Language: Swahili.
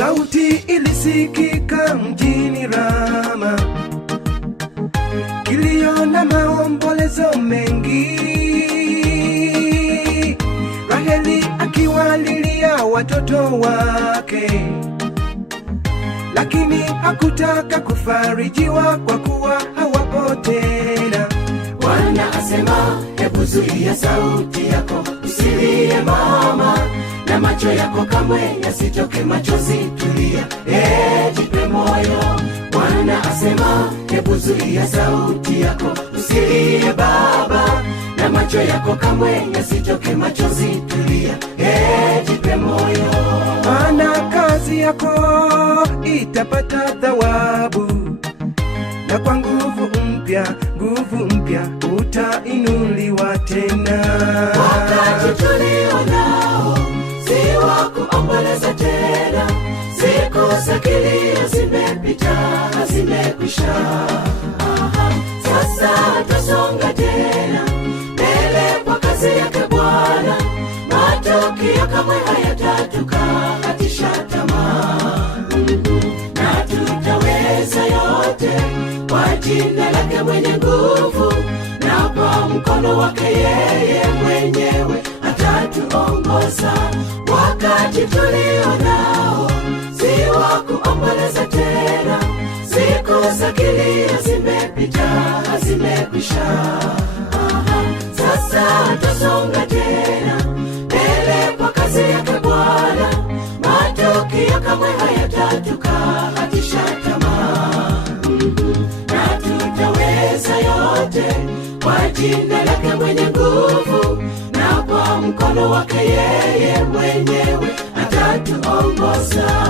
Sauti ilisikika mjini Rama, kilio na maombolezo mengi, Raheli akiwalilia watoto wake, lakini hakutaka kufarijiwa kwa kuwa hawapo tena. Bwana asema, hebu zuia sauti yako, usilie mama, na macho yako kamwe yasitoke machozi, tulia, jipe moyo. Bwana asema, hebu zuia sauti yako, usilie baba, na macho yako kamwe yasitoke machozi, tulia, jipe moyo. Maana kazi yako itapata thawabu, na kwa nguvu mpya utainuliwa tena. Wakati tulionao si wa kuomboleza tena, siku za kilio zimepita, zimekwisha. Sasa tusonga tena mbele kwa kazi yake Bwana, matokeo kamwe hayatatukatisha tamaa, na tutaweza yote kwa jina lake mwenye nguvu, na kwa mkono wake yeye mwenyewe atatuongoza. Wakati tulionao si wa kuomboleza tena, siku za kilio zimepita, zimekwisha. Sasa tusonga tena mbele kwa kazi yake Bwana, matokeo kamwe hayatatukatisha tamaa, na tutaweza yote kwa jina lake mwenye nguvu, na kwa mkono wake yeye mwenyewe atatuongoza.